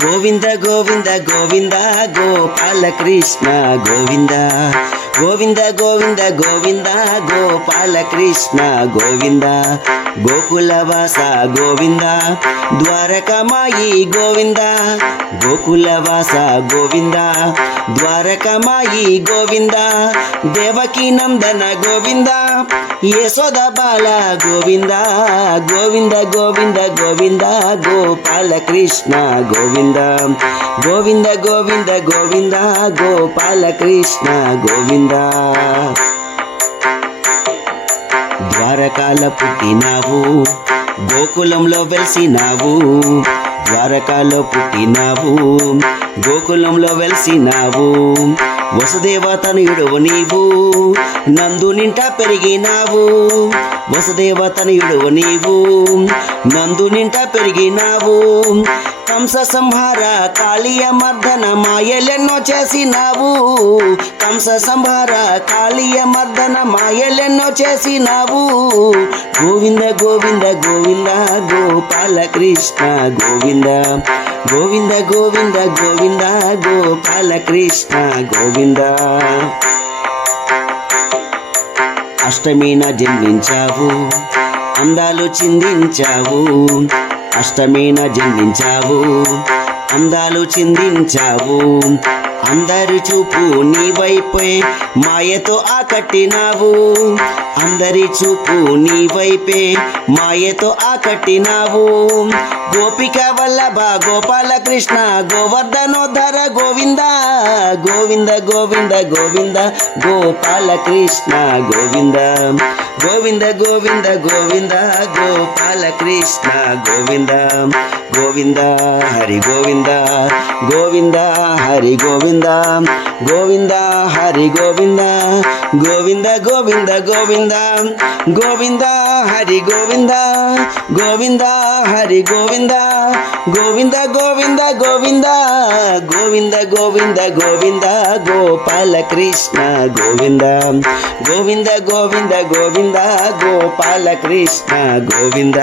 గోవింద గోవింద గోవింద గోపాల కృష్ణ గోవింద గోవింద గోవింద గోవింద గోపాల కృష్ణ గోవింద గోకులవాస గోవింద ద్వారకమాయి గోవింద గోకులవాస గోవింద ద్వారకమాయి గోవింద దేవకీ నందన గోవింద యశోద బాల గోవింద గోవింద గోవింద గోవింద గోపాల కృష్ణ గోవింద గోవింద గోవింద గోవింద గోపాల కృష్ణ గోవింద ద్వారకాల పుట్టినావు గోకులంలో వెలిసినావు ద్వారకాలో పుట్టినావు గోకులంలో వెలిసినావు వసుదేవ తనయుడు నీవు నందు నింట పెరిగినావు వసుదేవ తనయుడు నీవు నందు నింట పెరిగినావు కంస సంహార కాళీయ మర్దన మాయలెన్నో చేసినావు కంస సంహార కాళీయ మర్దన మాయలెన్నో చేసినావు గోవింద గోవింద గోవింద గోపాల కృష్ణ గోవింద గోవింద గోవింద గోవింద గోపాల కృష్ణ గోవింద అష్టమిన జన్మించావు అందాలు చిందించావు అష్టమిన జన్మించావు అందాలు చిందించావు అందరి చూపు నీ వైపే మాయతో ఆకట్టినావు అందరి చూపు నీ వైపే మాయతో ఆకట్టినావు గోపిక వల్లభ గోపాల కృష్ణ గోవర్ధనోద్ధర గోవింద గోవింద గోవింద గోవింద గోపాల కృష్ణ గోవింద గోవింద గోవింద గోవింద గోపాల కృష్ణ గోవింద గోవింద హరి గోవింద గోవింద హరి గోవింద గోవింద హరి గోవింద గోవింద గోవింద గోవింద గోవింద హరి గోవింద గోవింద హరి గోవింద గోవింద గోవింద గోవింద గోవింద గోవింద గోవింద గోపాల కృష్ణ గోవింద గోవింద గోవింద గోవింద గోపాల కృష్ణ గోవింద